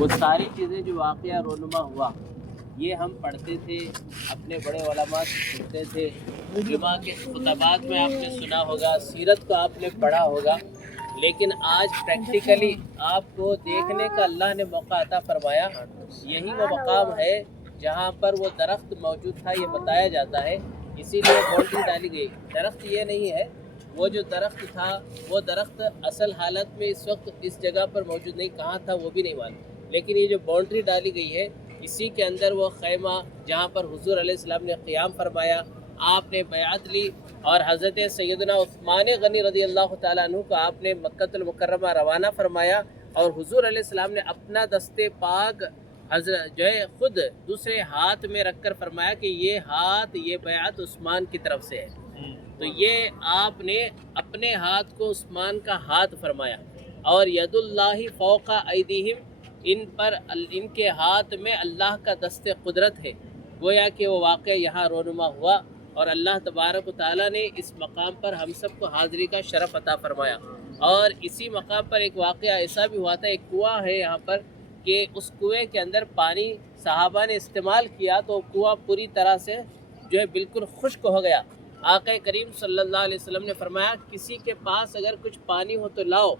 وہ ساری چیزیں جو واقعہ رونما ہوا یہ ہم پڑھتے تھے، اپنے بڑے علماء سے سنتے تھے، علماء کے خطبات میں آپ نے سنا ہوگا، سیرت کو آپ نے پڑھا ہوگا، لیکن آج پریکٹیکلی آپ کو دیکھنے کا اللہ نے موقع عطا فرمایا۔ یہی وہ مقام ہے جہاں پر وہ درخت موجود تھا، یہ بتایا جاتا ہے، اسی لیے باؤنڈری ڈالی گئی۔ درخت یہ نہیں ہے، وہ جو درخت تھا وہ درخت اصل حالت میں اس وقت اس جگہ پر موجود نہیں، کہاں تھا وہ بھی نہیں معلوم، لیکن یہ جو باؤنڈری ڈالی گئی ہے اسی کے اندر وہ خیمہ جہاں پر حضور علیہ السلام نے قیام فرمایا، آپ نے بیعت لی، اور حضرت سیدنا عثمان غنی رضی اللہ تعالیٰ عنہ کو آپ نے مکہ المکرمہ روانہ فرمایا، اور حضور علیہ السلام نے اپنا دست پاک حضرت جو ہے خود دوسرے ہاتھ میں رکھ کر فرمایا کہ یہ ہاتھ، یہ بیعت عثمان کی طرف سے ہے۔ تو یہ آپ نے اپنے ہاتھ کو عثمان کا ہاتھ فرمایا، اور ید اللہ فوق ایدیہم، ان کے ہاتھ میں اللہ کا دست قدرت ہے۔ گویا کہ وہ واقعہ یہاں رونما ہوا، اور اللہ تبارک و تعالیٰ نے اس مقام پر ہم سب کو حاضری کا شرف عطا فرمایا۔ اور اسی مقام پر ایک واقعہ ایسا بھی ہوا تھا، ایک کنواں ہے یہاں پر کہ اس کنویں کے اندر پانی صحابہ نے استعمال کیا تو کنواں پوری طرح سے جو ہے بالکل خشک ہو گیا۔ آقا کریم صلی اللہ علیہ وسلم نے فرمایا کسی کے پاس اگر کچھ پانی ہو تو لاؤ۔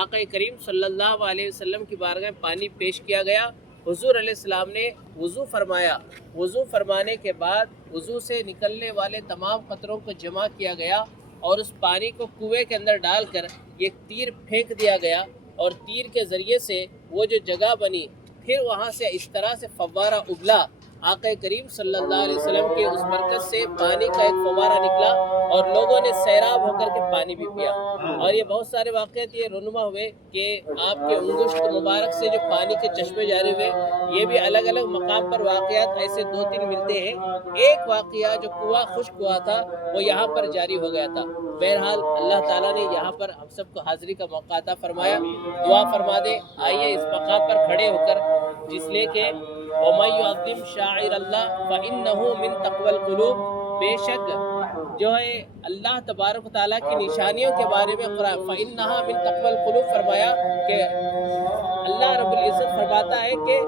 آقا کریم صلی اللہ علیہ وسلم کی بارگاہ میں پانی پیش کیا گیا، حضور علیہ السلام نے وضو فرمایا، وضو فرمانے کے بعد وضو سے نکلنے والے تمام قطروں کو جمع کیا گیا، اور اس پانی کو کنویں کے اندر ڈال کر ایک تیر پھینک دیا گیا، اور تیر کے ذریعے سے وہ جو جگہ بنی، پھر وہاں سے اس طرح سے فوارہ ابلا، آقا کریم صلی اللہ علیہ وسلم کے اس مرکز سے پانی کا ایک فوارہ نکلا، اور لوگوں نے سیراب ہو کر کے پانی بھی پیا۔ اور یہ بہت سارے واقعات یہ رونما ہوئے کہ آپ کے انگشت مبارک سے جو پانی کے چشمے جاری ہوئے، یہ بھی الگ الگ مقام پر واقعات ایسے 2-3 ملتے ہیں۔ ایک واقعہ جو کنواں خشک ہوا تھا وہ یہاں پر جاری ہو گیا تھا۔ بہرحال اللہ تعالیٰ نے یہاں پر ہم سب کو حاضری کا موقع عطا فرمایا۔ دعا فرما دے، آئیے اس مقام پر کھڑے ہو کر، جس لیے کہ وَمَن يُعَظِّمْ شَعَائِرَ اللَّهِ فَإِنَّهُ مِن تَقْوَى الْقُلُوبِ، بے شک جو ہے اللہ تبارک و تعالیٰ کی نشانیوں کے بارے میں قرآن فَإِنَّهَا مِن تَقْوَى الْقُلُوبِ فرمایا کہ اللہ رب العزت فرماتا ہے کہ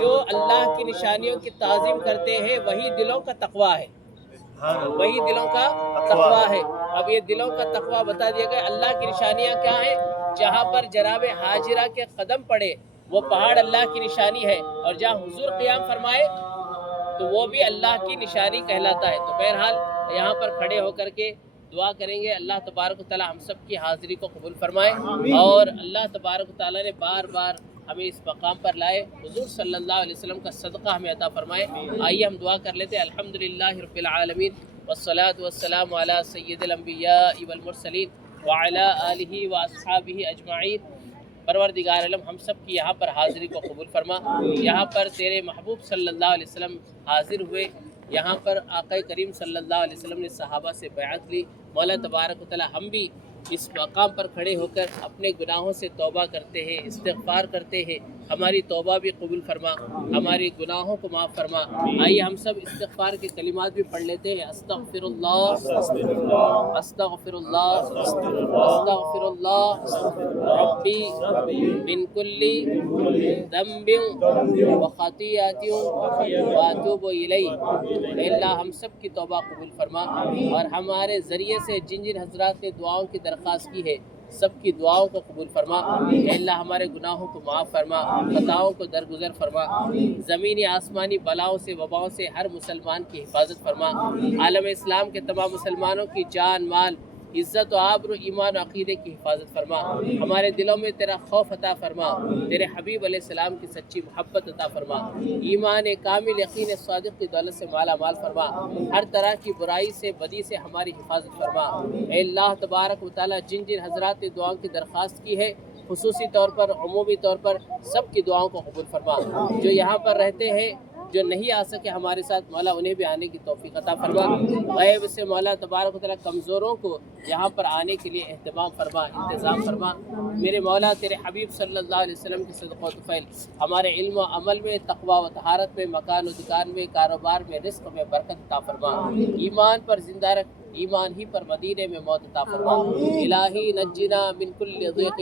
جو اللہ کی نشانیوں کی تعظیم کرتے ہیں وہی دلوں کا تقویٰ ہے، وہی دلوں کا تقویٰ ہے۔ اب یہ دلوں کا تقویٰ بتا دیا گیا۔ اللہ کی نشانیاں کیا ہیں؟ جہاں پر جناب حاجرہ کے قدم پڑے وہ پہاڑ اللہ کی نشانی ہے، اور جہاں حضور قیام فرمائے تو وہ بھی اللہ کی نشانی کہلاتا ہے۔ تو بہرحال یہاں پر کھڑے ہو کر کے دعا کریں گے، اللہ تبارک و تعالیٰ ہم سب کی حاضری کو قبول فرمائے، اور اللہ تبارک و تعالیٰ نے بار بار ہمیں اس مقام پر لائے، حضور صلی اللہ علیہ وسلم کا صدقہ ہمیں عطا فرمائے۔ آئیے ہم دعا کر لیتے ہیں۔ الحمدللہ رب العالمین، والصلاة والسلام علی سید الانبیاء والمرسلین وعلی آلہ واصحابہ اجمعین۔ پروردگار عالم ہم سب کی یہاں پر حاضری کو قبول فرما۔ یہاں پر تیرے محبوب صلی اللہ علیہ وسلم حاضر ہوئے، یہاں پر آقا کریم صلی اللہ علیہ وسلم نے صحابہ سے بیعت لی۔ مولا تبارک و تعالی ہم بھی اس مقام پر کھڑے ہو کر اپنے گناہوں سے توبہ کرتے ہیں، استغفار کرتے ہیں، ہماری توبہ بھی قبول فرما، ہماری گناہوں کو معاف فرما۔ آئیے ہم سب استغفار کے کلمات بھی پڑھ لیتے ہیں۔ استغفر اللہ، استغفر اللہ، استغفر اللہ ربی من کل ذنب وخطیئۃ واتوب الیہ۔ اے اللہ ہم سب کی توبہ قبول فرما، اور ہمارے ذریعے سے جن جن حضرات نے دعاؤں کی درخواست کی ہے سب کی دعاؤں کو قبول فرما۔ اے اللہ ہمارے گناہوں کو معاف فرما، خطاؤں کو درگزر فرما، زمینی آسمانی بلاؤں سے وباؤں سے ہر مسلمان کی حفاظت فرما۔ عالم اسلام کے تمام مسلمانوں کی جان مال عزت و آبرو ایمان و عقیدے کی حفاظت فرما۔ ہمارے دلوں میں تیرا خوف عطا فرما، تیرے حبیب علیہ السلام کی سچی محبت عطا فرما، ایمان کامل یقین صادق کی دولت سے مالا مال فرما، ہر طرح کی برائی سے بدی سے ہماری حفاظت فرما۔ اے اللہ تبارک و تعالی جن جن حضرات نے دعاؤں کی درخواست کی ہے خصوصی طور پر عمومی طور پر سب کی دعاؤں کو قبول فرما۔ جو یہاں پر رہتے ہیں جو نہیں آ سکے ہمارے ساتھ مولا انہیں بھی آنے کی توفیق عطا فرما۔ غیب سے مولا تبارک و تعالی کمزوروں کو یہاں پر آنے کے لیے اہتمام فرما، انتظام فرما۔ میرے مولا تیرے حبیب صلی اللہ علیہ وسلم کے صدقہ و طفیل ہمارے علم و عمل میں، تقوی و طہارت میں، مکان و دکان میں، کاروبار میں، رزق میں برکت عطا فرما، ایمان پر زندہ رکھ، ایمان ہی پر مدینے میں موت عطا فرما الہی نجنا من کل ضیق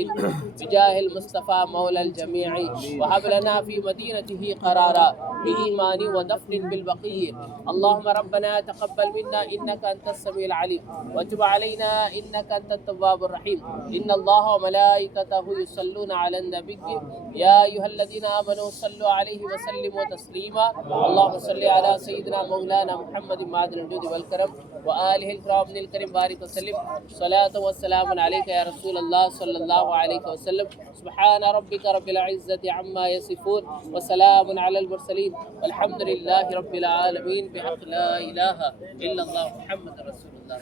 بجاہ المصطفى مولا الجمیع وهب لنا في مدینته قرارا بإيمان ودفن بالبقيع اللهم ربنا تقبل منا إنك أنت السميع العليم وتب علينا إنك أنت التواب الرحيم إن الله وملائكته يصلون على النبي يا أيها الذين آمنوا صلوا عليه وسلموا تسليما اللهم صل على سيدنا مولانا محمد معدن الجود والكرم وآله الكرام الكريم بارك وسلم صلاة والسلام عليك يا رسول الله صلى الله عليه وسلم سبحان ربك رب العزة عما يصفون وسلام على المرسلين والحمد لله رب العالمين بحق لا إله إلا الله محمد رسول الله.